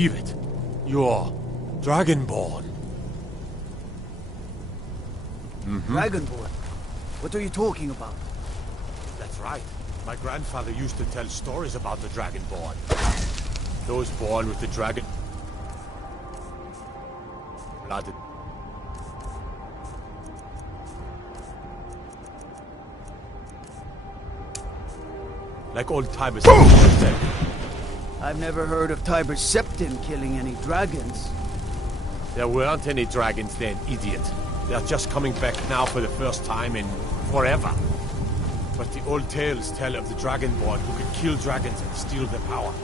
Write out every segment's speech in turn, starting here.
believe it. You're Dragonborn. Dragonborn? What are you talking about? That's right. My grandfather used to tell stories about the Dragonborn. Those born with the dragon blood. Like old timers said. I've never heard of Tiber Septim killing any dragons. There weren't any dragons then, idiot. They're just coming back now for the first time in forever. But the old tales tell of the Dragonborn who could kill dragons and steal their power.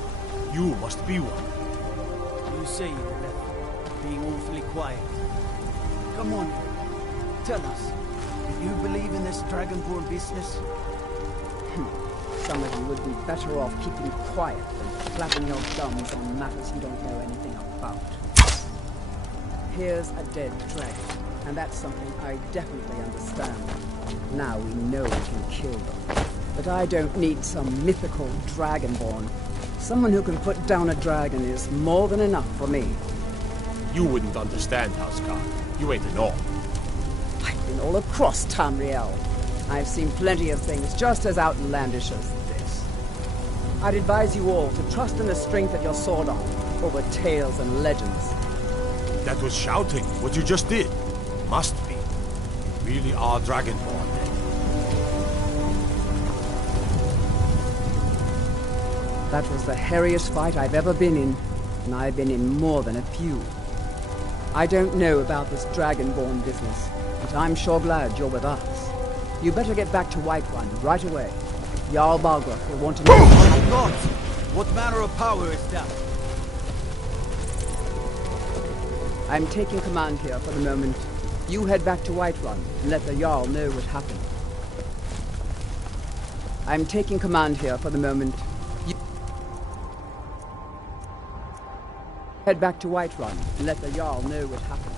You must be one. You say you're left being awfully quiet. Come on, tell us. Do you believe in this Dragonborn business? Some of you would be better off keeping quiet than flapping your thumbs on matters you don't know anything about. Here's a dead dragon, and that's something I definitely understand. Now we know we can kill them. But I don't need some mythical Dragonborn. Someone who can put down a dragon is more than enough for me. You wouldn't understand, Housecar. You ain't an orc. I've been all across Tamriel. I've seen plenty of things just as outlandish as this. I'd advise you all to trust in the strength of your sword arm over tales and legends. That was shouting, what you just did. Must be. You really are Dragonborn, then. That was the hairiest fight I've ever been in, and I've been in more than a few. I don't know about this Dragonborn business, but I'm sure glad you're with us. You better get back to Whiterun right away. Jarl Balgruuf will want to know... Oh my God! What manner of power is that? I'm taking command here for the moment. You head back to Whiterun and let the Jarl know what happened. I'm taking command here for the moment. You head back to Whiterun and let the Jarl know what happened.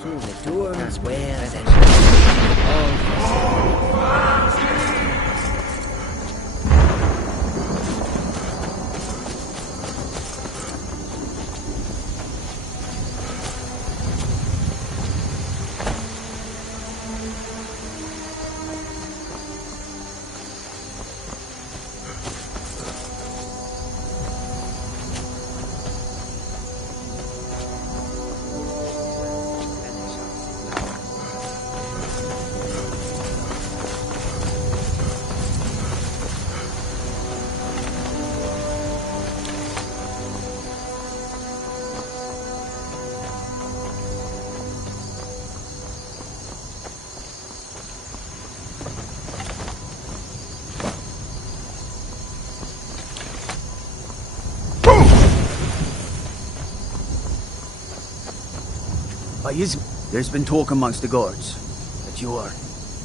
The doors where the... There's been talk amongst the guards that you are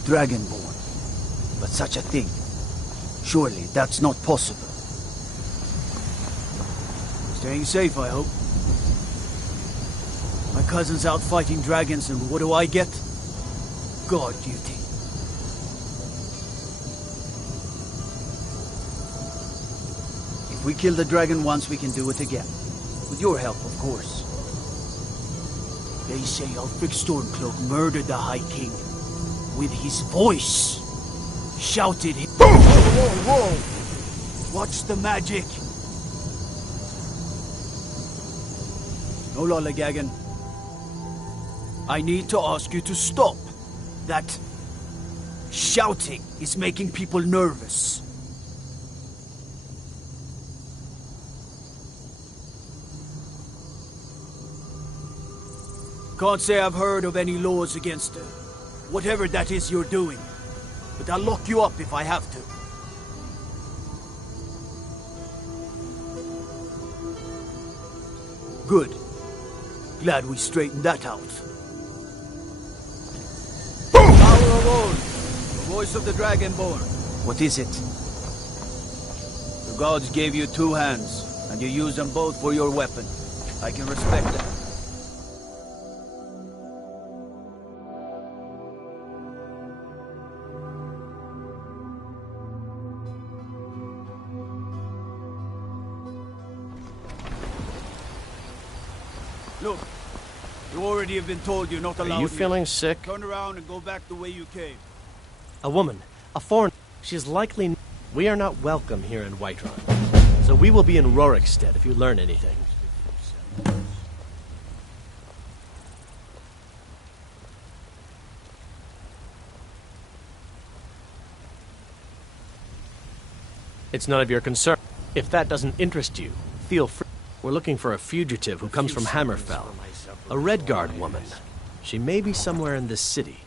Dragonborn, but such a thing, surely that's not possible. Staying safe, I hope. My cousin's out fighting dragons, and what do I get? Guard duty. If we kill the dragon once, we can do it again. With your help, of course. They say Ulfric Stormcloak murdered the High King with his voice. Shouted him. Whoa, whoa, whoa! Watch the magic. No lollygagging. I need to ask you to stop. That shouting is making people nervous. Can't say I've heard of any laws against whatever that is you're doing. but I'll lock you up if I have to. Good. Glad we straightened that out. Power of old! The voice of the Dragonborn. What is it? The gods gave you 2 hands, and you use them both for your weapon. I can respect that. Look, you already have been told you're not allowed. Are you here. feeling sick? Turn around and go back the way you came. A woman, a foreign. She's likely. We are not welcome here in Whiterun. So we will be in Rorikstead if you learn anything. It's none of your concern. If that doesn't interest you, feel free. We're looking for a fugitive who comes from Hammerfell. A Redguard woman. She may be somewhere in this city.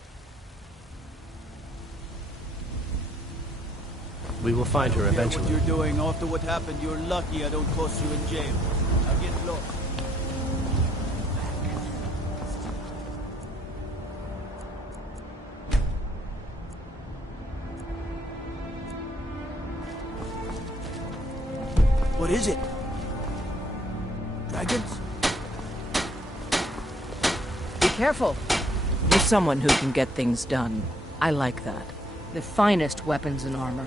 We will find her eventually. What you're doing after what happened, you're lucky I don't toss you in jail. Now get lost. What is it? Dragons? Be careful. You're someone who can get things done. I like that. The finest weapons and armor.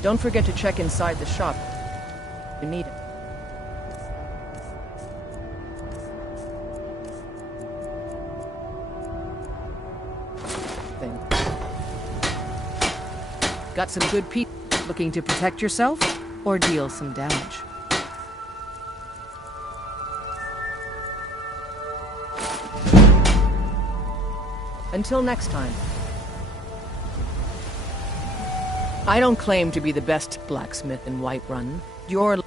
Don't forget to check inside the shop. You need it. Thing. Got some good people looking to protect yourself or deal some damage. Until next time. I don't claim to be the best blacksmith in Whiterun. You're...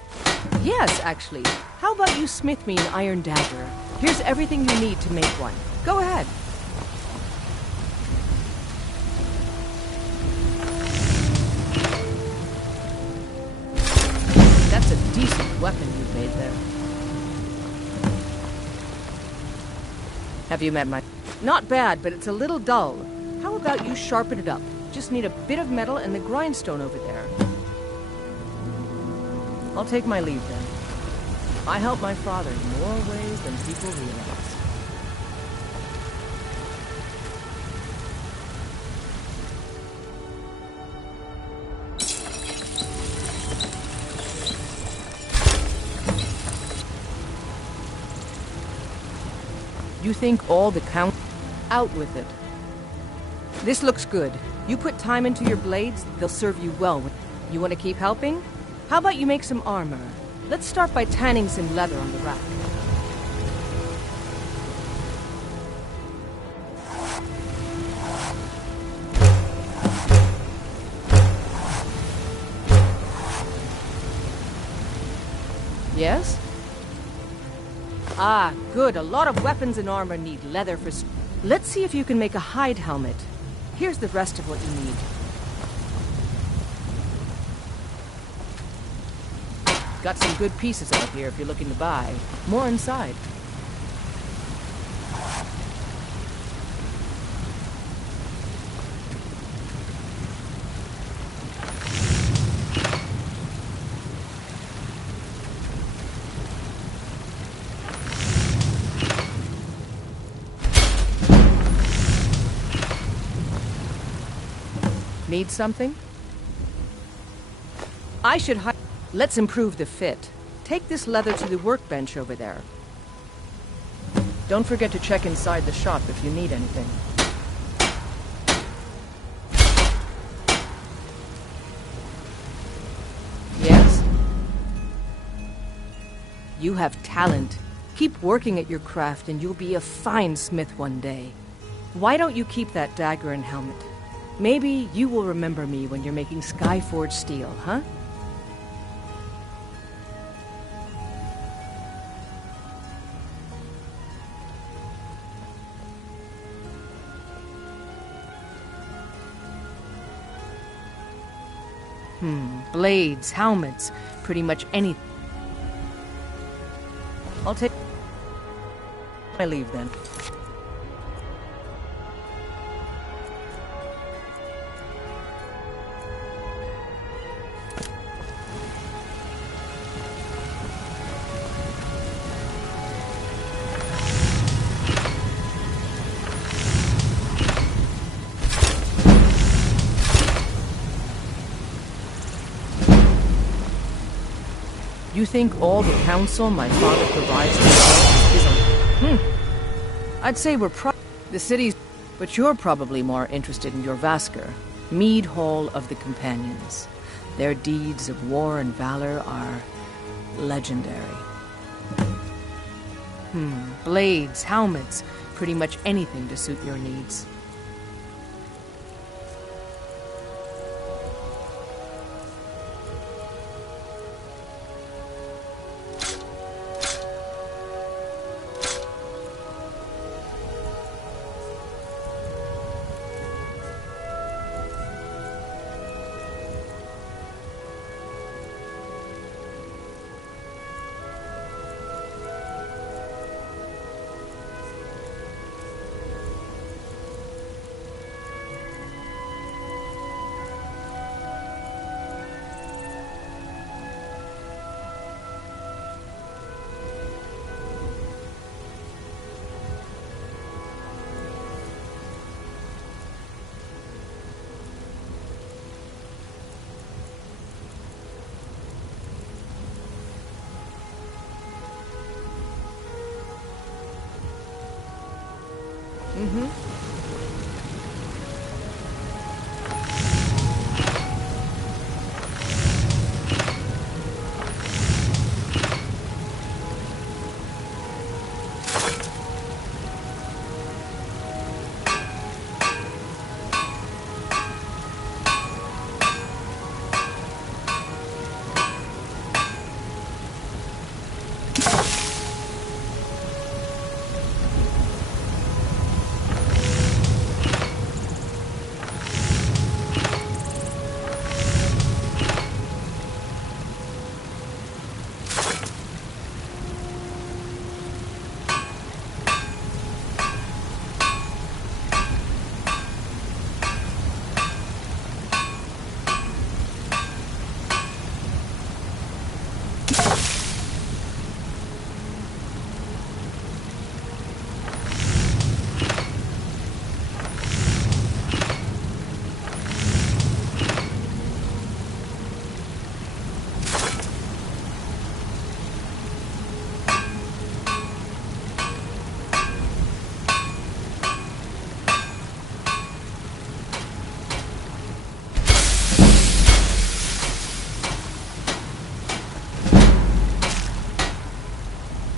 Yes, actually. How about you smith me an iron dagger? Here's everything you need to make one. Go ahead. That's a decent weapon you've made there. Have you met my... Not bad, but it's a little dull. How about you sharpen it up? Just need a bit of metal and the grindstone over there. I'll take my leave then. I help my father in more ways than people realize. You think all the count... Out with it. This looks good. You put time into your blades, they'll serve you well. You want to keep helping? How about you make some armor? Let's start by tanning some leather on the rack. Yes? Ah, good. A lot of weapons and armor need leather for... Let's see if you can make a hide helmet. Here's the rest of what you need. Got some good pieces out here if you're looking to buy. More inside. Need something? I should hide. Let's improve the fit. Take this leather to the workbench over there. Don't forget to check inside the shop if you need anything. You have talent. Keep working at your craft and you'll be a fine smith one day. Why don't you keep that dagger and helmet? Maybe you will remember me when you're making Skyforged steel, huh? Blades, helmets, pretty much anything. I'll take my leave then. You think all the counsel my father provides himself is a... I'd say we're the city's... But you're probably more interested in your Vasker, Mead Hall of the Companions. Their deeds of war and valor are legendary. Blades, helmets, pretty much anything to suit your needs.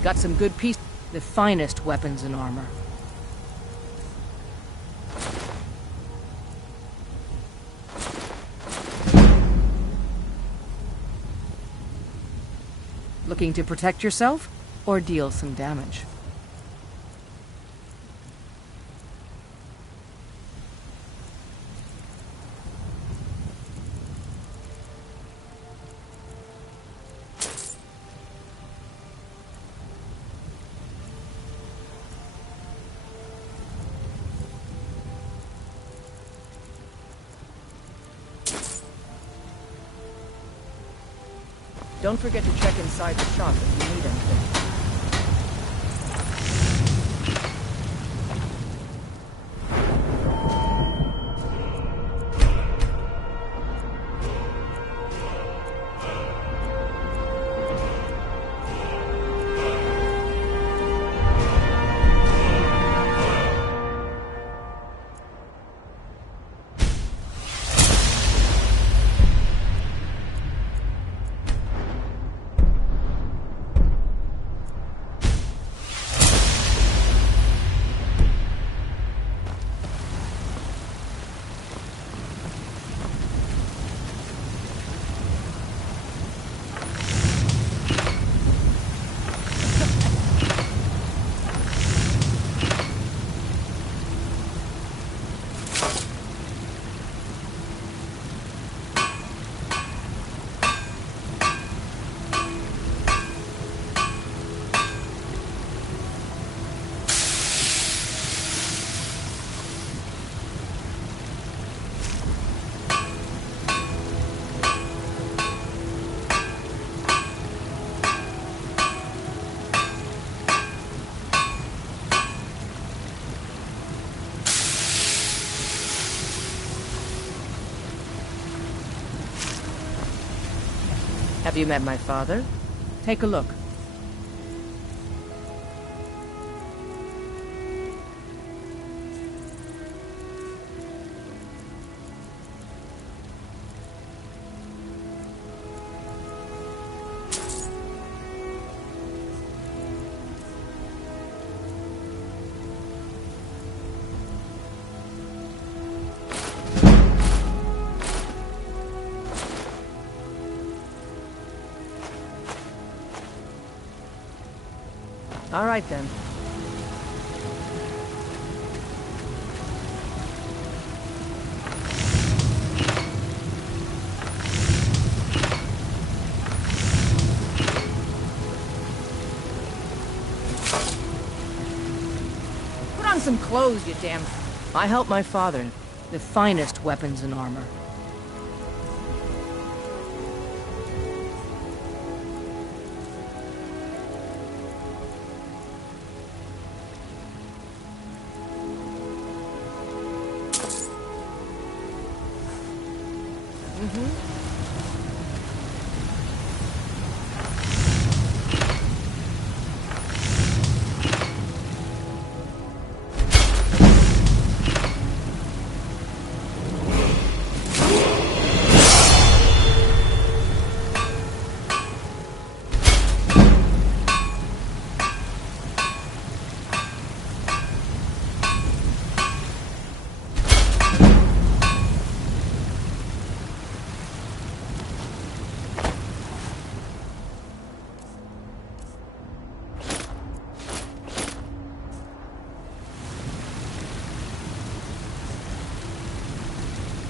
Got some good pieces, the finest weapons and armor. Looking to protect yourself or deal some damage? Don't forget to check inside the shop if you need anything. Have you met my father? Take a look. All right, then. Put on some clothes, you damn... I helped my father. The finest weapons and armor.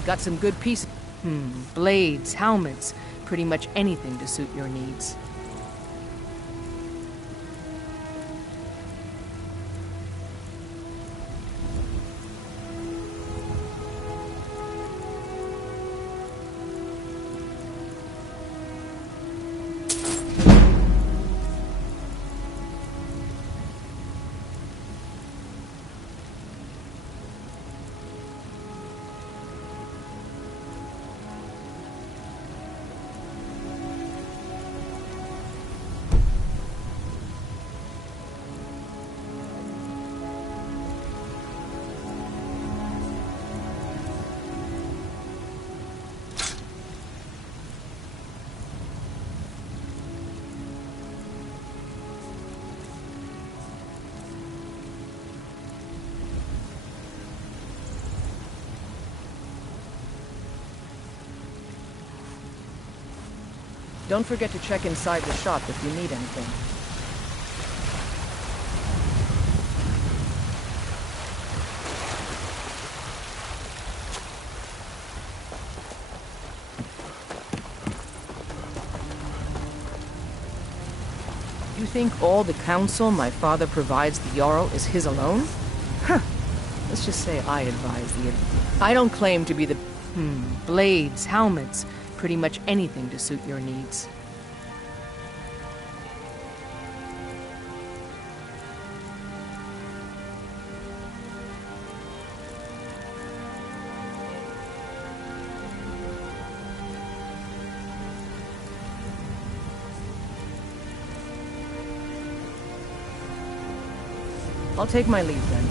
Got some good pieces. Blades, helmets, pretty much anything to suit your needs. Don't forget to check inside the shop if you need anything. You think all the counsel my father provides the Jarl is his alone? Huh. Let's just say I advise the... I don't claim to be the... blades, helmets, pretty much anything to suit your needs. I'll take my leave then.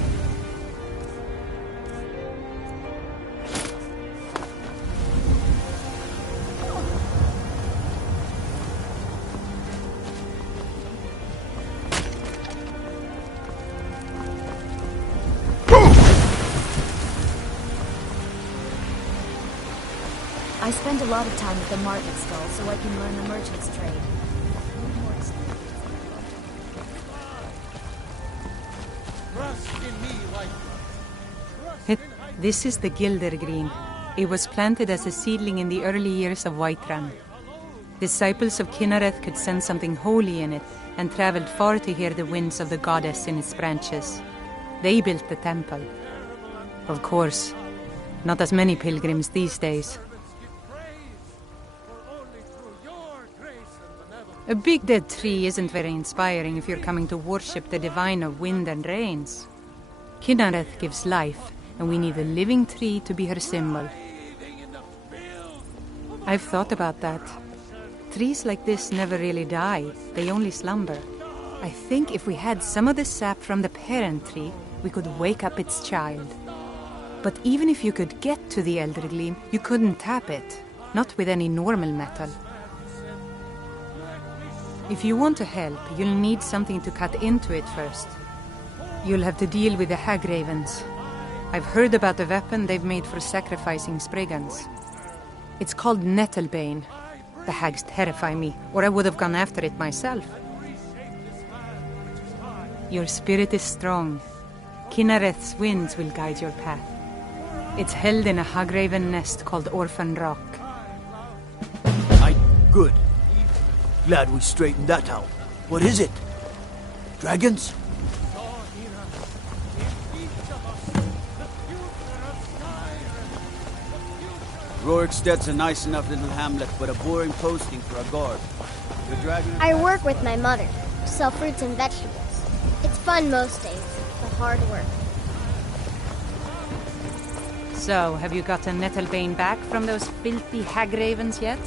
I spend a lot of time at the market stall so I can learn the merchant's trade. This is the Gilder Green. It was planted as a seedling in the early years of Whiterun. Disciples of Kynareth could sense something holy in it and traveled far to hear the winds of the goddess in its branches. They built the temple. Of course, not as many pilgrims these days. A big dead tree isn't very inspiring if you're coming to worship the divine of wind and rains. Kynareth gives life, and we need a living tree to be her symbol. I've thought about that. Trees like this never really die. They only slumber. I think if we had some of the sap from the parent tree, we could wake up its child. But even if you could get to the Elder Gleam, you couldn't tap it. Not with any normal metal. If you want to help, you'll need something to cut into it first. You'll have to deal with the hag ravens. I've heard about the weapon they've made for sacrificing Spriggans. It's called Nettlebane. The hags terrify me, or I would have gone after it myself. Your spirit is strong. Kinareth's winds will guide your path. It's held in a hagraven nest called Orphan Rock. Good. Glad we straightened that out. What is it? Dragons? Roriksted's a nice enough little hamlet, but a boring posting for a guard. The dragon... I work with my mother. Sell fruits and vegetables. It's fun most days, but hard work. So, have you gotten Nettlebane back from those filthy hag ravens yet?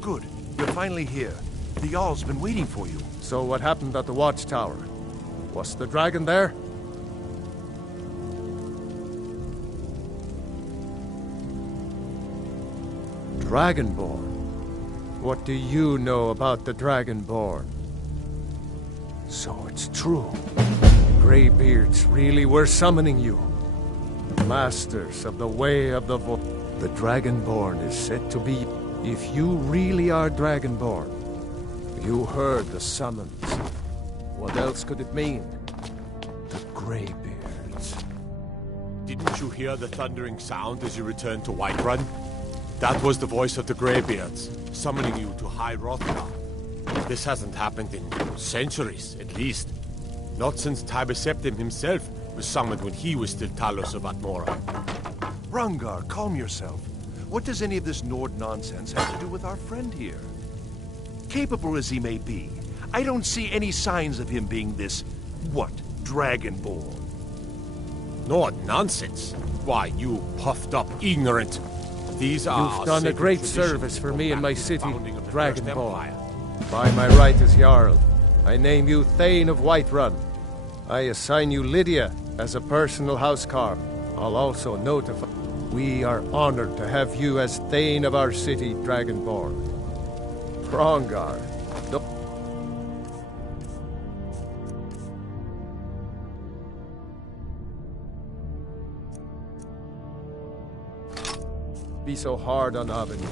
Good. You're finally here. The Jarl's been waiting for you. So what happened at the watchtower? Was the dragon there? Dragonborn? What do you know about the Dragonborn? So it's true. Greybeards really were summoning you. Masters of the Way of the Void. The Dragonborn is said to be... If you really are Dragonborn, you heard the summons. What else could it mean? The Greybeards. Didn't you hear the thundering sound as you returned to Whiterun? That was the voice of the Greybeards, summoning you to High Hrothgar. This hasn't happened in centuries, at least. Not since Tiber Septim himself was summoned when he was still Talos of Atmora. Rangar, calm yourself. What does any of this Nord nonsense have to do with our friend here? Capable as he may be, I don't see any signs of him being this, Dragonborn. Nord nonsense? Why, you puffed up ignorant. These are... You've done a great service for me and my city, Dragonborn. By my right as Jarl, I name you Thane of Whiterun. I assign you Lydia as a personal housecarl. I'll also notify... We are honored to have you as Thane of our city, Dragonborn. Hrongar. Be so hard on Avenue.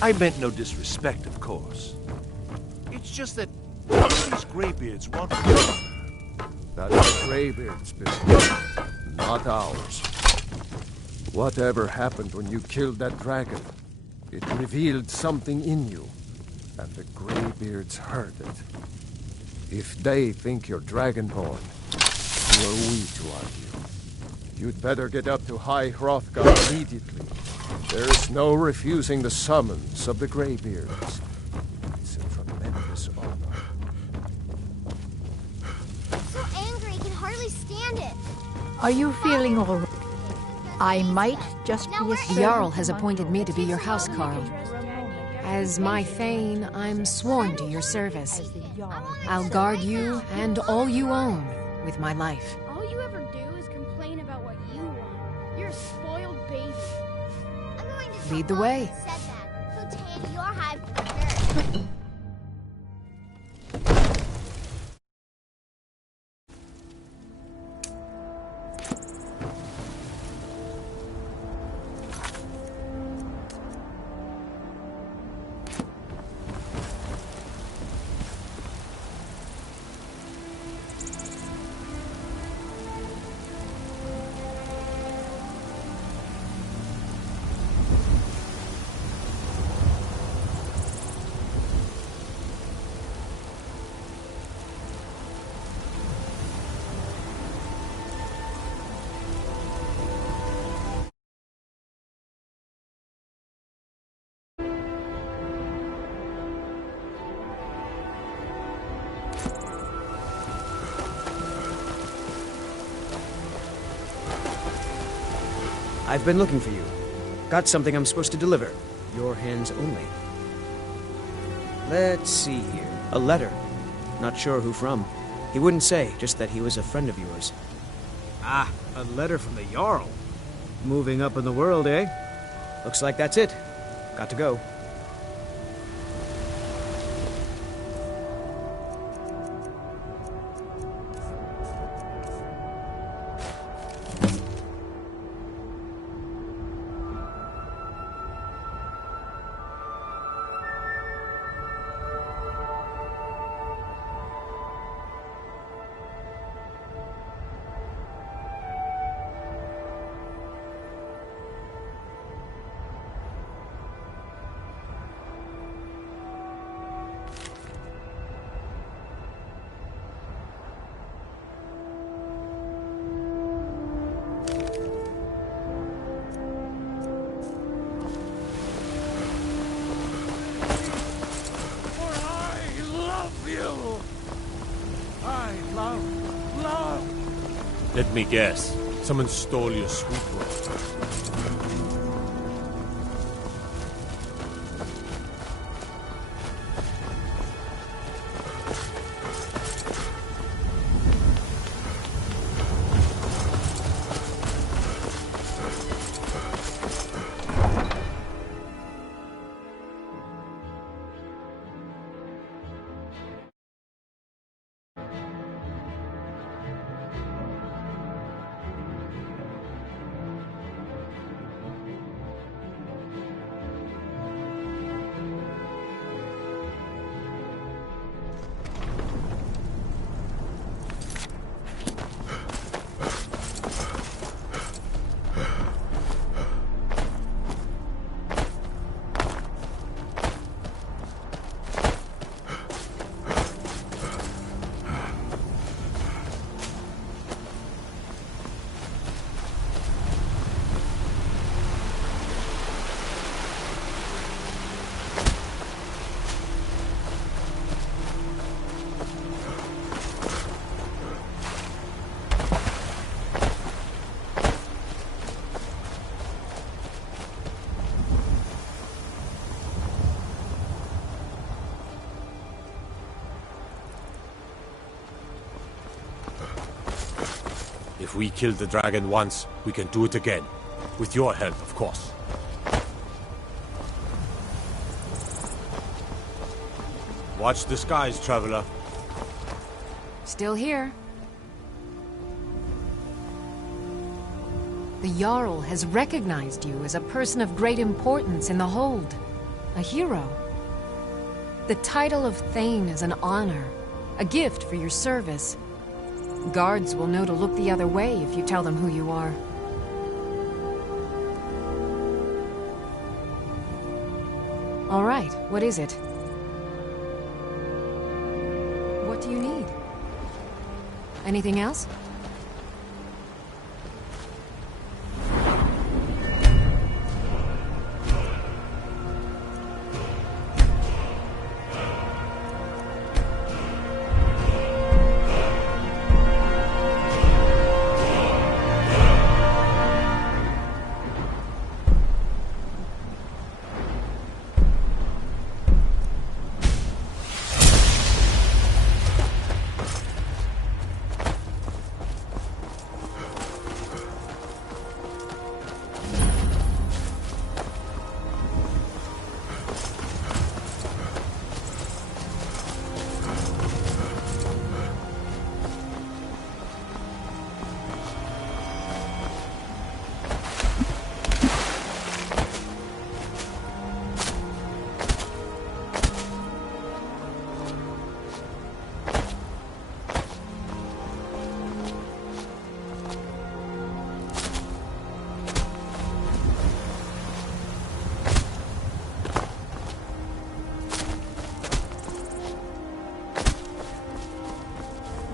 I meant no disrespect, of course. It's just that these Greybeards want... That's the Greybeards' business, not ours. Whatever happened when you killed that dragon, it revealed something in you, and the Greybeards heard it. If they think you're Dragonborn, who are we to argue? You'd better get up to High Hrothgar immediately. There is no refusing the summons of the Greybeards. It's a tremendous honor. I'm so angry, I can hardly stand it. Are you feeling all right? I might just be a The Jarl has appointed me to be your housecarl. As my Thane, I'm sworn to your service. I'll guard you and all you own with my life. All you ever do is complain about what you want. You're a spoiled baby. I'm going to Lead the way. said that. So take your hive for sure. I've been looking for you. Got something I'm supposed to deliver. Your hands only. Let's see here. A letter. Not sure who from. He wouldn't say, just that he was a friend of yours. Ah, a letter from the Jarl. Moving up in the world, eh? Looks like that's it. Got to go. Let me guess. Someone stole your sweet roll. If we killed the dragon once, we can do it again. With your help, of course. Watch the skies, traveler. Still here. The Jarl has recognized you as a person of great importance in the Hold. A hero. The title of Thane is an honor. A gift for your service. Guards will know to look the other way if you tell them who you are. All right, what is it? What do you need? Anything else?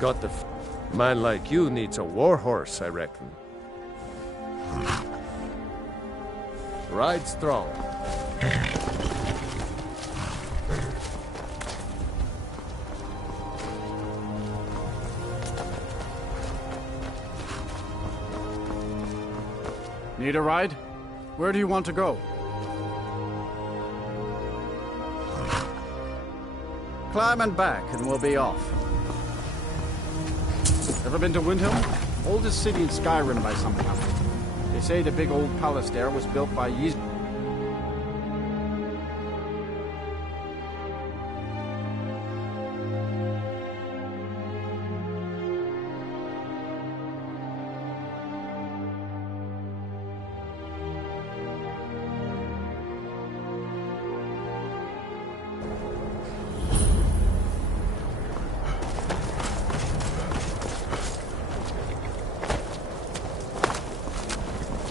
Got the man like you needs a war horse, I reckon. Ride strong. Need a ride? Where do you want to go? Climb and back, and we'll be off. Ever been to Windhelm? Oldest city in Skyrim by some count. They say the big old palace there was built by Ys.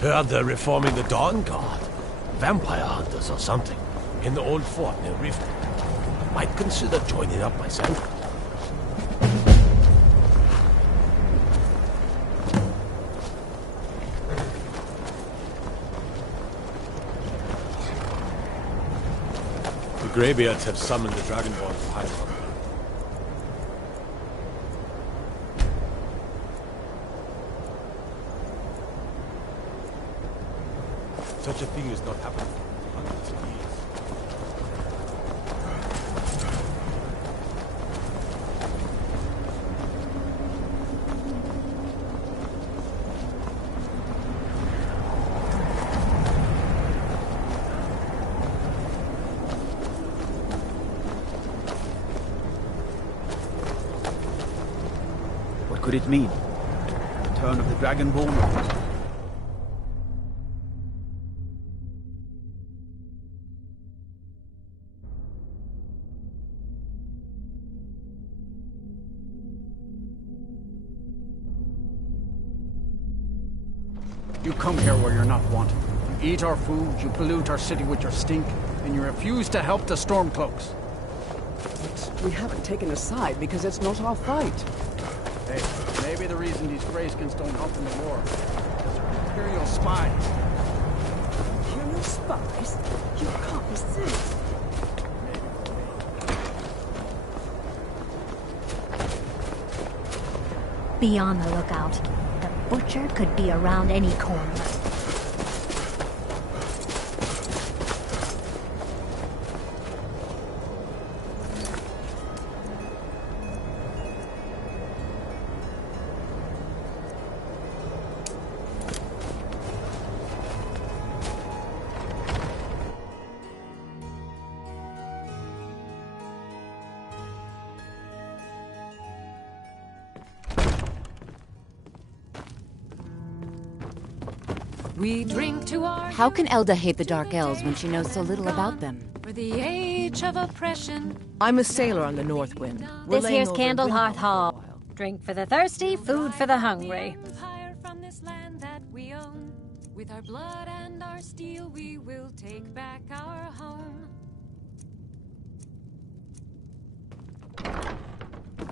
Heard they're reforming the Dawn Guard. Vampire hunters or something. In the old fort near Rift. Might consider joining up myself. The Greybeards have summoned the Dragonborn to hide from them. Such a thing has not happened for hundreds of years. What could it mean? Return of the Dragonborn? You come here where you're not wanted. You eat our food, you pollute our city with your stink, and you refuse to help the Stormcloaks. But we haven't taken a side because it's not our fight. Hey, maybe the reason these Greyskins don't help in the war is they're Imperial spies. Imperial spies? You can't be serious. Be on the lookout. The butcher could be around any corner. We drink to our... How can Elda hate the Dark Elves when she knows so little about them? For the age of oppression. I'm a sailor on the North Wind. This here's Candlehearth Hall. Drink for the thirsty, food for the hungry. From this land that we own. With our blood and our steel, we will take back our home.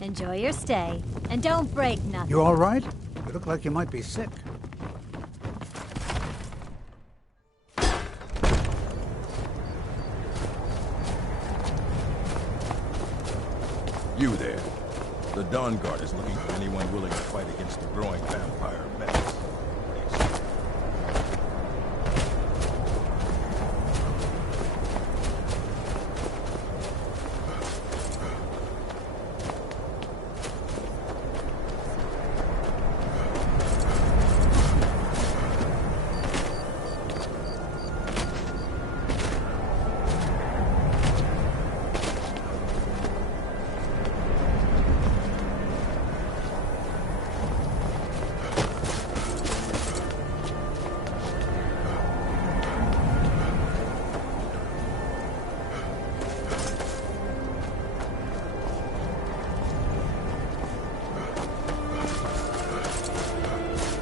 Enjoy your stay, and don't break nothing. You all right? You look like you might be sick. You there. The Dawn Guard is looking for anyone willing to fight against the growing vampire menace.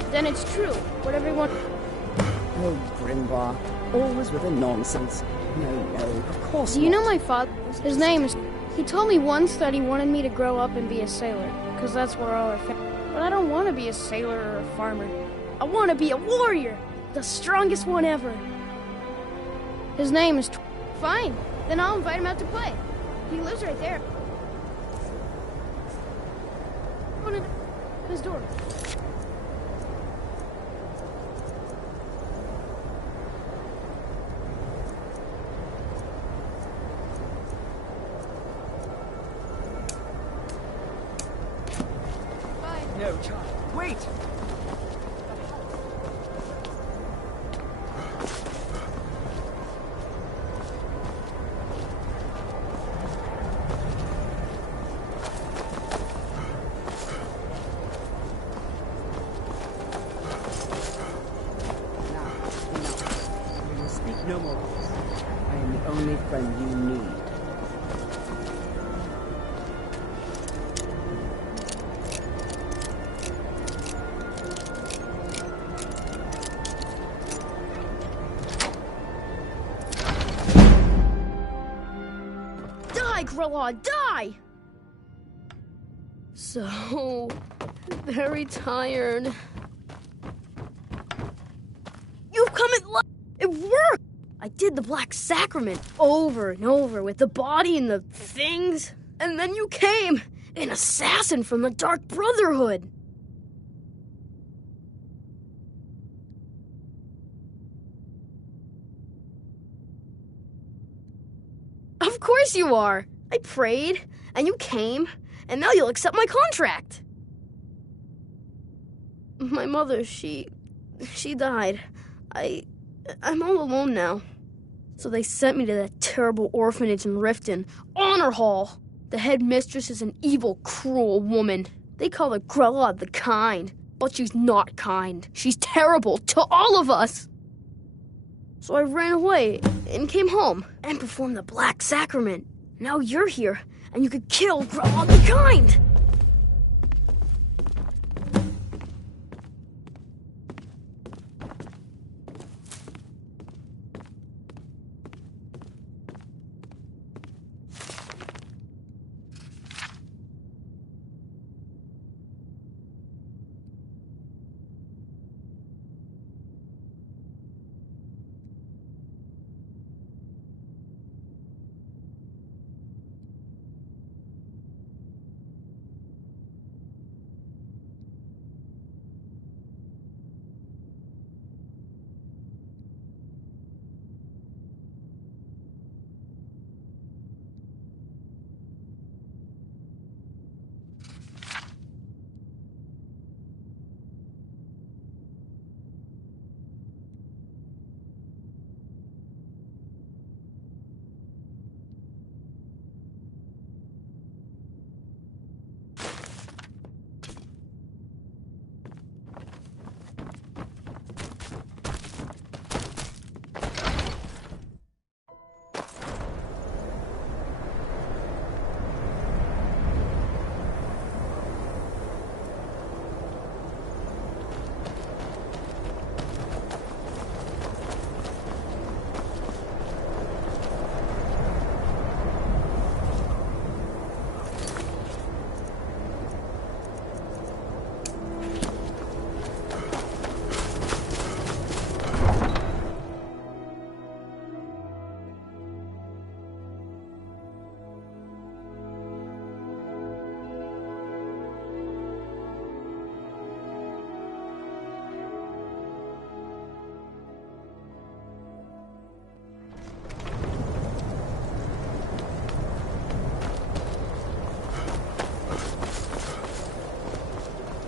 Then it's true, what everyone... Oh, Grimbar. Always with the nonsense. No, of course Do you know my father? His name is... He told me once that he wanted me to grow up and be a sailor, because that's where all our family... But I don't want to be a sailor or a farmer. I want to be a warrior! The strongest one ever! His name is... Fine, then I'll invite him out to play. He lives right there. Open it. His door. No, child. Wait! No more words. I am the only friend you need. Die, Grilla, die! So very tired. You've come at last! It worked! I did the Black Sacrament over and over with the body and the things. And then you came, an assassin from the Dark Brotherhood. Of course you are. I prayed, and you came, and now you'll accept my contract. My mother, she died. I'm all alone now. So they sent me to that terrible orphanage in Riften, Honor Hall. The headmistress is an evil, cruel woman. They call her Grella the Kind, but she's not kind. She's terrible to all of us. So I ran away and came home and performed the Black Sacrament. Now you're here, and you could kill Grella the Kind.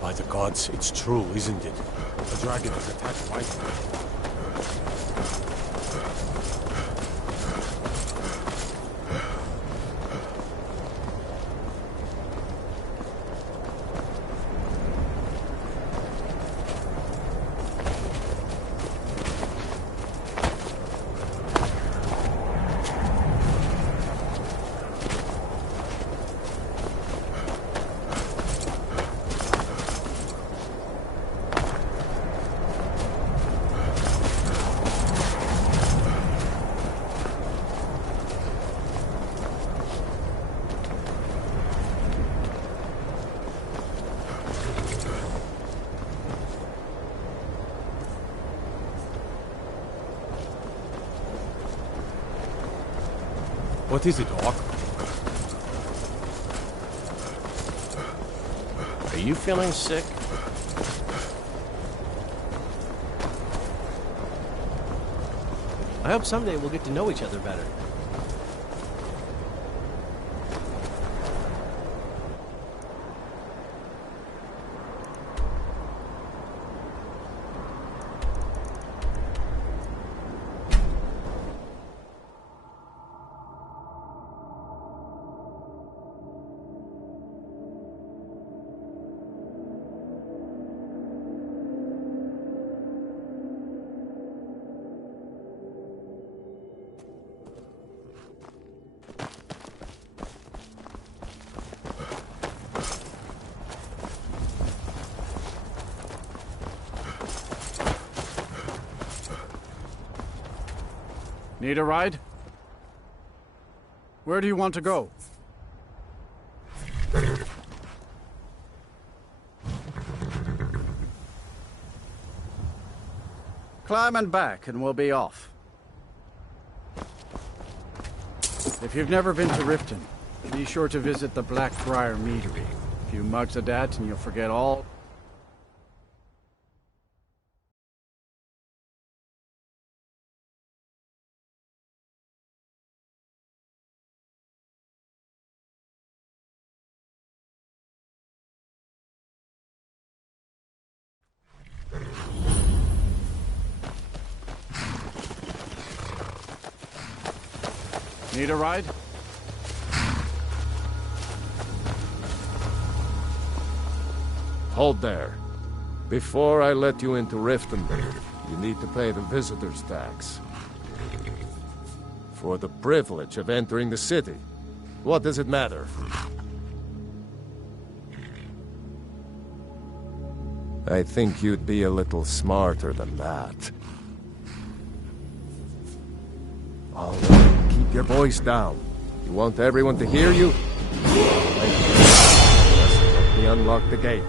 By the gods, it's true, isn't it? The dragon has attacked White. What is it, Hawk? Are you feeling sick? I hope someday we'll get to know each other better. Need a ride? Where do you want to go? Climb and back, and we'll be off. If you've never been to Riften, be sure to visit the Blackbriar Meadery. A few mugs of that, and you'll forget all... Need a ride? Hold there. Before I let you into Riften, you need to pay the visitor's tax. For the privilege of entering the city. What does it matter? I think you'd be a little smarter than that. All right, keep your voice down. You want everyone to hear you? Let me unlock the gate.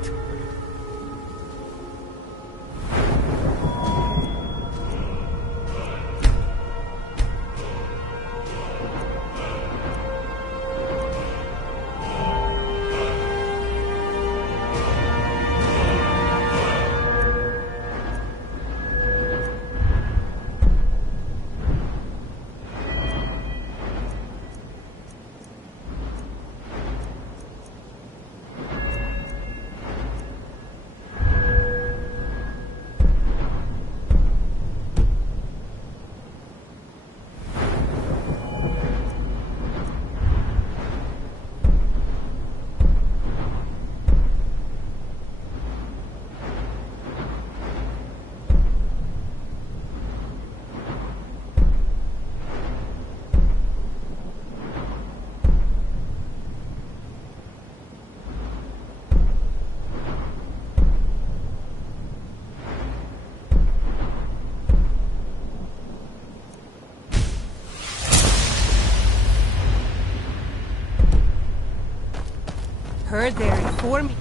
Heard there before me.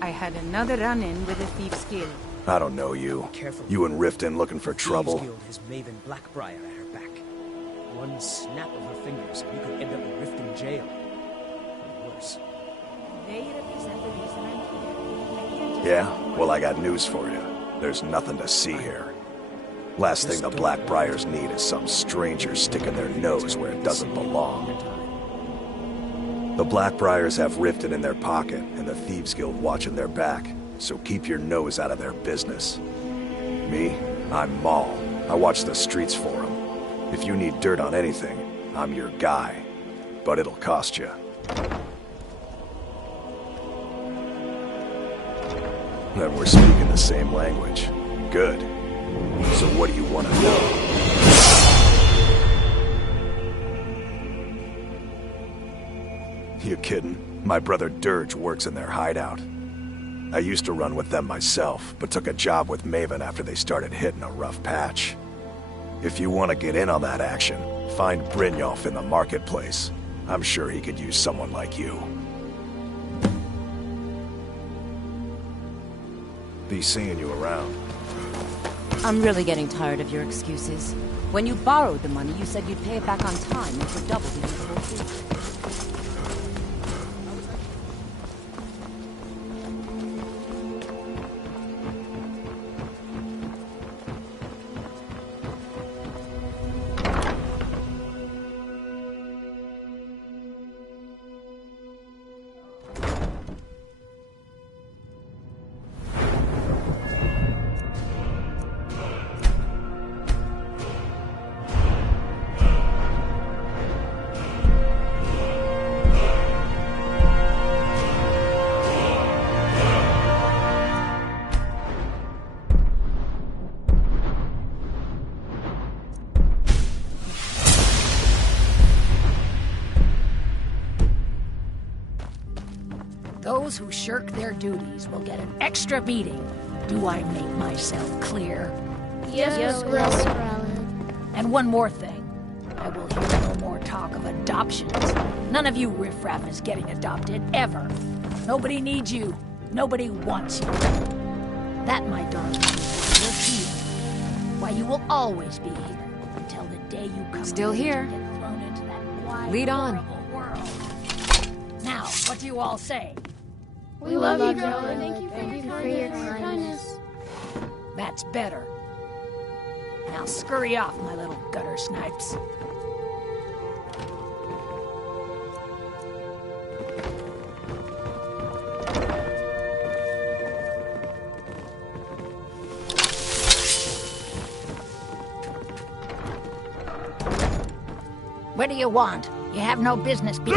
I had another run-in with a Thieves' Guild. I don't know you. Careful. You and Riften looking for trouble? Thieves' Guild has Maven Blackbriar at her back. One snap of her fingers, and you could end up in Riften jail. Or worse. They represent the reason I'm here. Yeah? Well, I got news for you. There's nothing to see here. Last thing the Blackbriars need is some stranger sticking their nose where it doesn't belong. The Blackbriars have Riften in their pocket, and the Thieves' Guild watching their back, so keep your nose out of their business. Me? I'm Maul. I watch the streets for them. If you need dirt on anything, I'm your guy. But it'll cost you. Then we're speaking the same language. Good. So what do you want to know? You kidding? My brother Dirge works in their hideout. I used to run with them myself, but took a job with Maven after they started hitting a rough patch. If you want to get in on that action, find Brynjolf in the marketplace. I'm sure he could use someone like you. Be seeing you around. I'm really getting tired of your excuses. When you borrowed the money, you said you'd pay it back on time and for double the usual fee. those who shirk their duties will get an extra beating. Do I make myself clear? Yes, Growlithe. And one more thing. I will hear no more talk of adoptions. None of you riffraff is getting adopted, ever. Nobody needs you. Nobody wants you. That, my darling, is your key. Why you will always be here until the day you come Still of age here. and get thrown into that wide, Lead on. horrible world. Now, what do you all say? We love you, Growlithe. Thank you for your kindness. That's better. Now scurry off, my little gutter snipes. What do you want? You have no business being...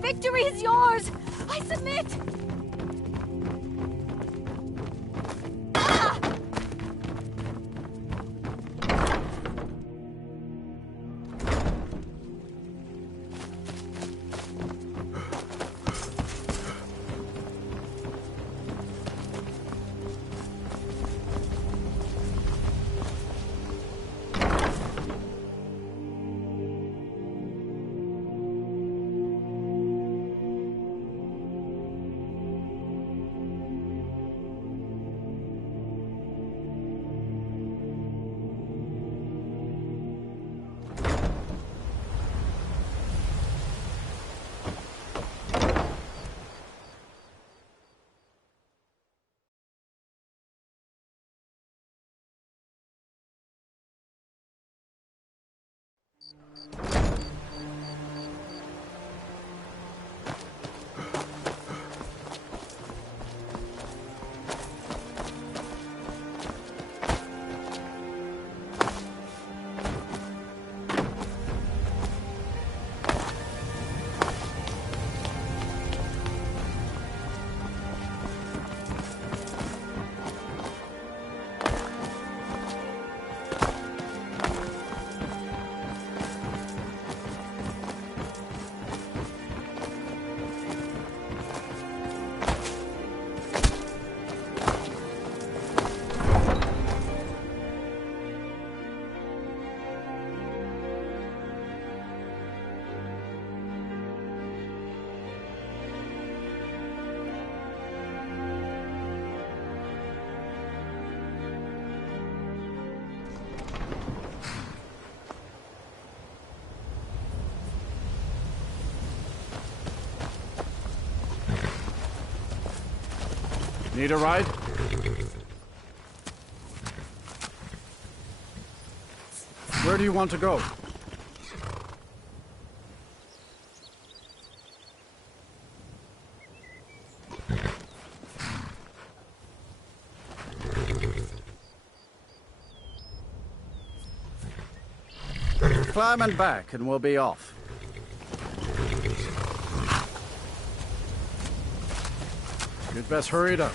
Victory is yours! I submit! Need a ride? Where do you want to go? Climb and back and we'll be off. You'd best hurry it up.